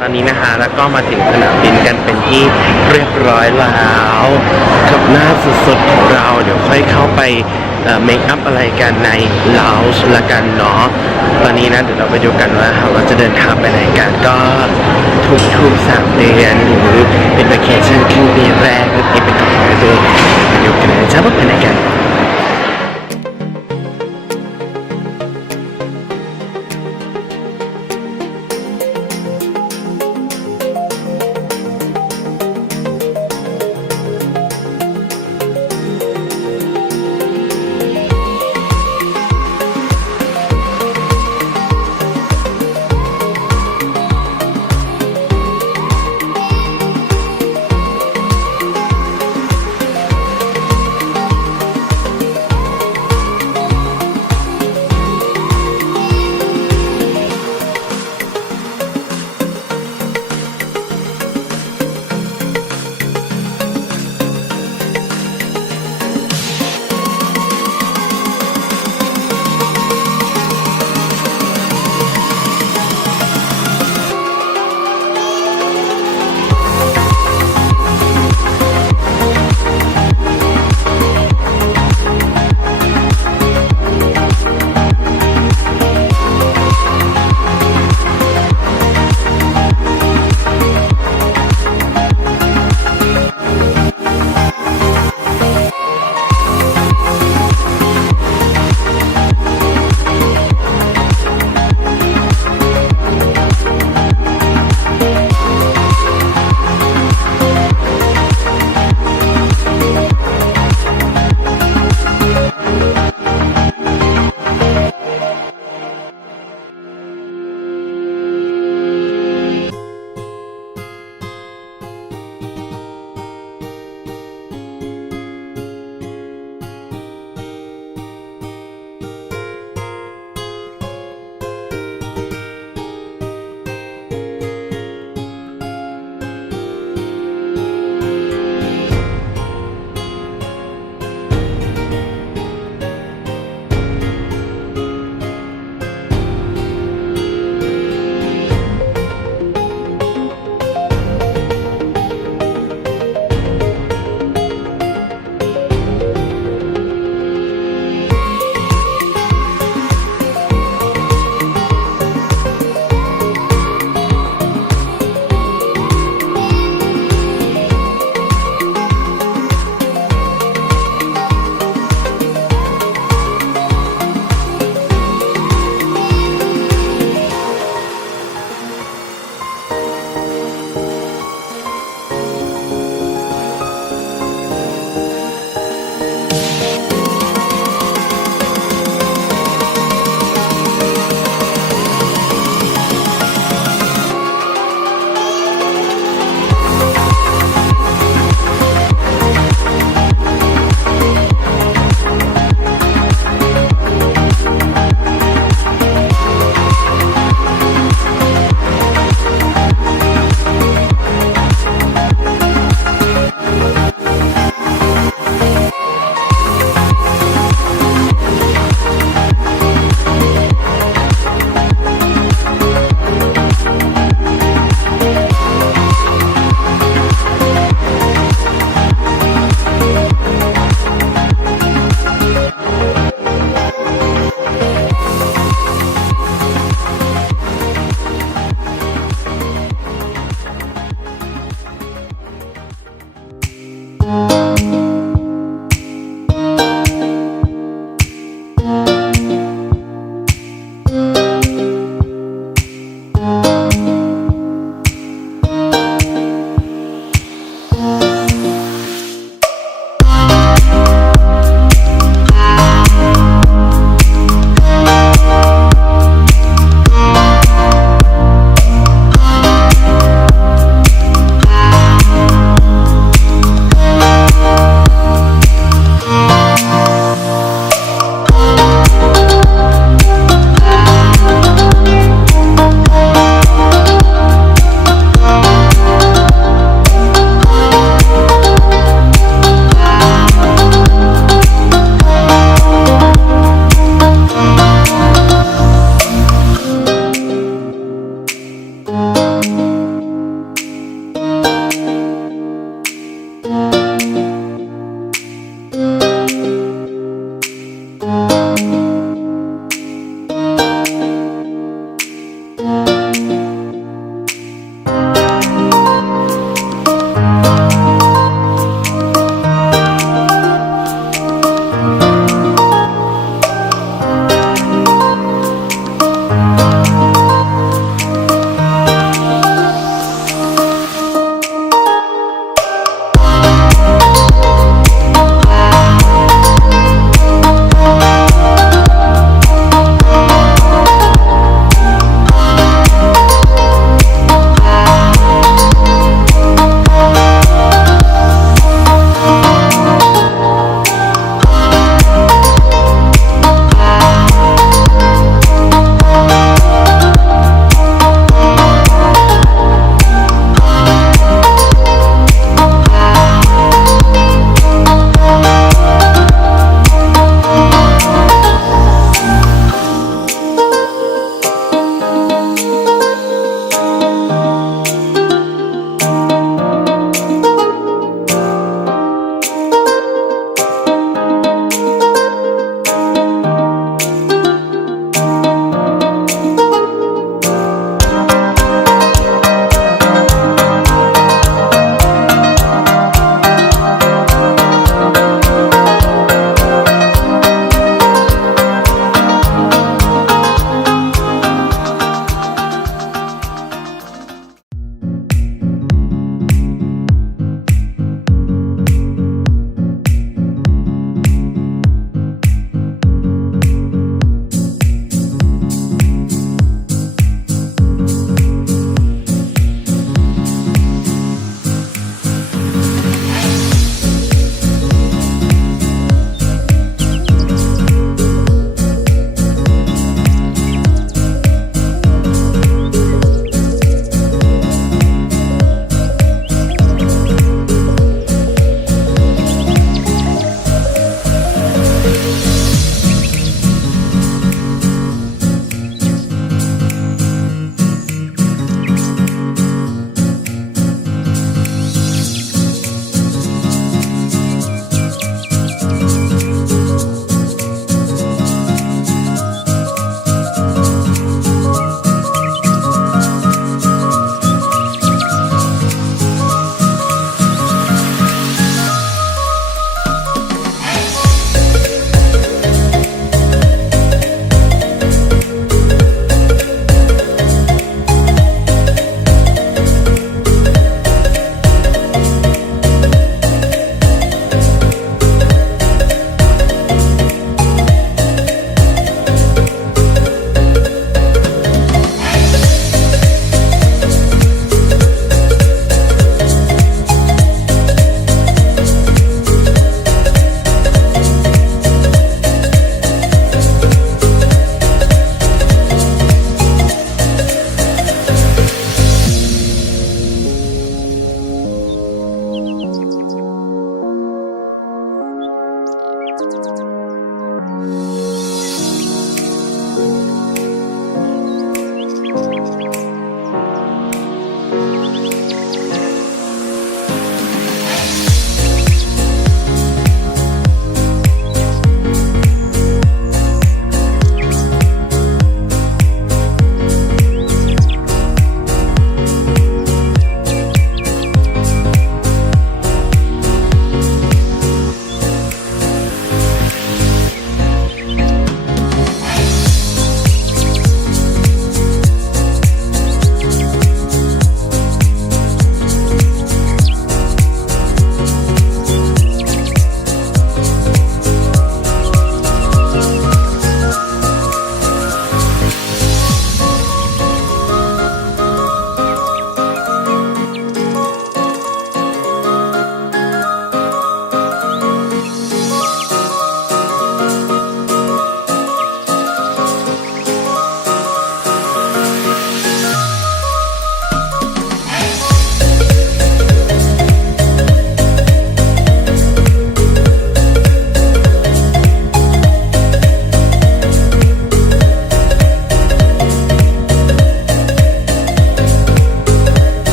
ตอนนี้นะคะแล้วก็มาถึงสนามบินกันเป็นที่เรียบร้อยแล้วกับหน้าสดๆของเรา เดี๋ยวค่อยเข้าไปเมคอัพอะไรกันในลาวช์ละกันเนาะตอนนี้นะเดี๋ยวเราไปดูกันว่าเราจะเดินทางไปไหนกันก็ทุกๆสามเดือนหรือเป็น vacation ครึ่งปีแรกหรือเปล่าก